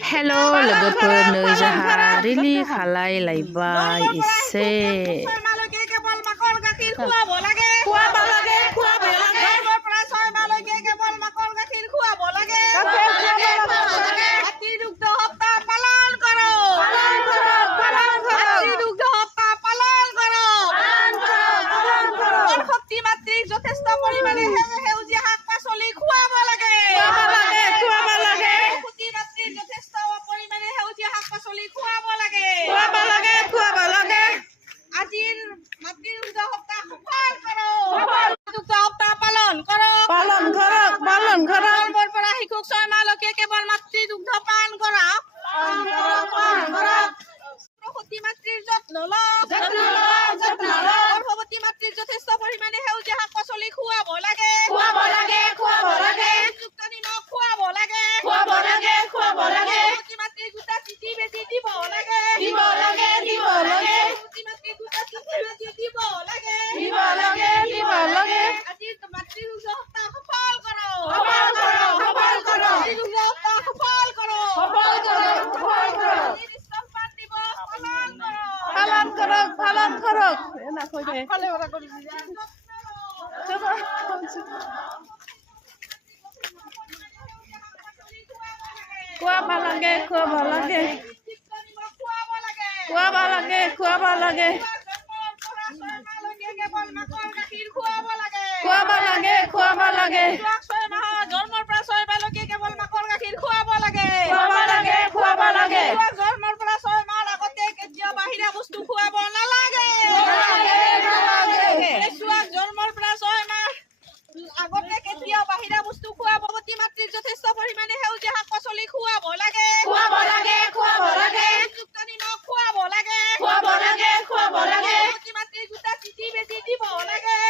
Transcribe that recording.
hello' लोगोफोर नै जोंहा रिलि खालाय लायबाय एसे যথেষ্ট পৰিমাণে সেউজীয়া শাক পাচলি খুৱাব লাগে যথেষ্ট পৰিমাণে সেউজীয়া শাক পাচলি খুৱাব লাগে আজিৰ মাতৃদুগ্ধ সপ্তাহ সপ্তাহ পালন কৰক জন্মৰ পৰা শিশুক 6 মাহলৈকে কেৱল মাতৃদুগ্ধ পান কৰক গৰ্ভৱতী মাতৃৰ যত্ন লওক গৰ্ভৱতী মাতৃক যথেষ্ট পৰিমাণে সেউজীয়া শাক পাচলি খুৱাব লাগে যুক্ত নিমখ খুৱাব লাগে গৰ্ভৱতী মাতৃক দুটা চিটি বেজি দিব লাগে গৰ্ভৱতী মাতৃক দুটা চিটি বেজি দিব লাগে আজি মাতৃদুগ্ধ সপ্তাহ সফল কৰক মাতৃদুগ্ধ সপ্তাহ সফল কৰক স্তনপান দিৱস পালন কৰক খুৱাব লাগে খুৱাব লাগে জন্মৰ পৰা 6 মাহলৈকে কেৱল মাকৰ গাখীৰ খুৱাব লাগে জন্মৰ পৰা 6 মাহৰ আগতে কেতিয়াও বাহিৰা বস্তু খুৱাব নালাগে জন্মৰ পৰা 6 মাহ আগতে কেতিয়াও বাহিৰা বস্তু খুৱাব গৰ্ভৱতী মাতৃক যথেষ্ট পৰিমাণে সেউজীয়া শাক পাচলি খুৱাব লাগে যুক্ত নিমখ খুৱাব লাগে গৰ্ভৱতী মাতৃক দুটা চিটি বেজি দিব লাগে